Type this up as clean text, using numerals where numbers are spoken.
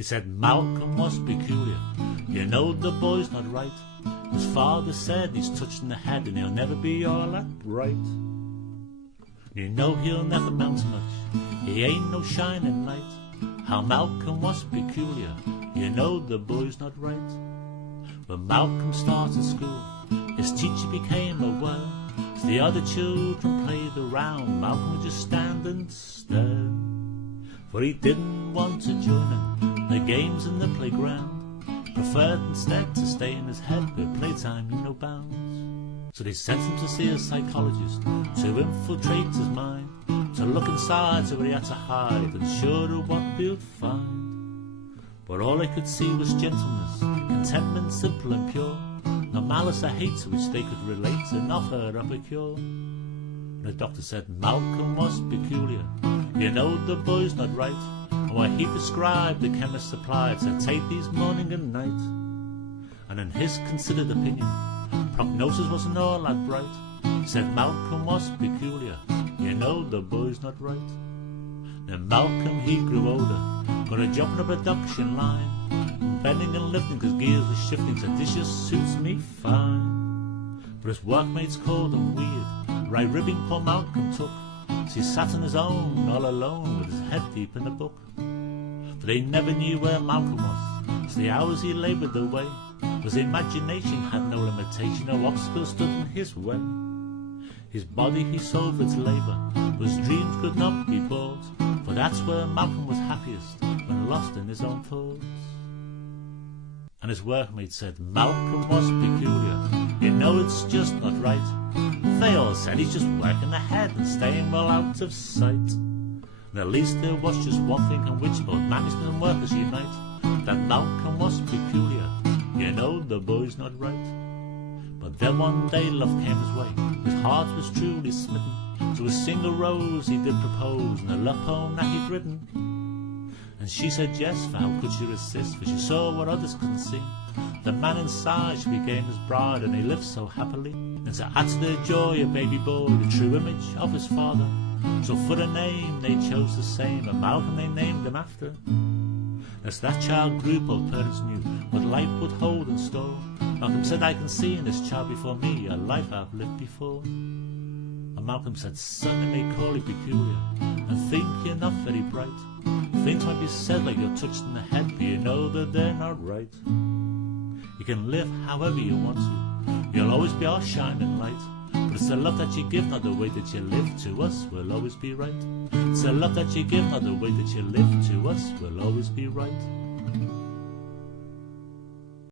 He said Malcolm was peculiar, you know the boy's not right. His father said he's touched in the head and he'll never be all that bright. You know he'll never amount to much, he ain't no shining light. How Malcolm was peculiar, you know the boy's not right. When Malcolm started school, his teacher became a worm. As the other children played around, Malcolm would just stand and stare. For he didn't want to join in the games in the playground, preferred instead to stay in his head where playtime knew no bounds. So they sent him to see a psychologist to infiltrate his mind, to look inside so what he had to hide, and sure of what he'd find. But all they could see was gentleness, contentment simple and pure, no malice or hate to which they could relate and offer up a cure. And the doctor said Malcolm was peculiar, you know the boy's not right. And what he prescribed the chemist supplied, said take these morning and night. And in his considered opinion, prognosis wasn't all that bright. He said Malcolm was peculiar, you know the boy's not right. Then Malcolm he grew older, got a job in a production line, bending and lifting cause gears were shifting, said this just suits me fine. But his workmates called him weird, right ribbing poor Malcolm took. So he sat on his own, all alone, with his head deep in a book. For they never knew where Malcolm was, so the hours he laboured away, was imagination had no limitation, no obstacle stood in his way. His body he sold for its labour, but his dreams could not be bought, for that's where Malcolm was happiest, when lost in his own thoughts. And his workmate said Malcolm was peculiar, you know it's just not right. They all said he's just working ahead and staying well out of sight. And at least there was just one thing on which both management and workers unite, that Malcolm was peculiar, you know the boy's not right. But then one day love came his way, his heart was truly smitten, to a single rose he did propose, and a love poem that he'd written. And she said yes, for how could she resist, for she saw what others couldn't see. The man inside she became his bride, and they lived so happily. And to add to their joy, a baby boy, the true image of his father. So for the name they chose the same, and Malcolm they named him after. As that child grew, both parents knew what life would hold in store. Malcolm said, I can see in this child before me a life I've lived before. And Malcolm said, son, they may call you peculiar, and think you're not very bright. Things might be said like you're touched in the head, but you know that they're not right. You can live however you want to, you'll always be our shining light. But it's the love that you give, not the way that you live, to us will always be right. It's the love that you give, not the way that you live, to us will always be right.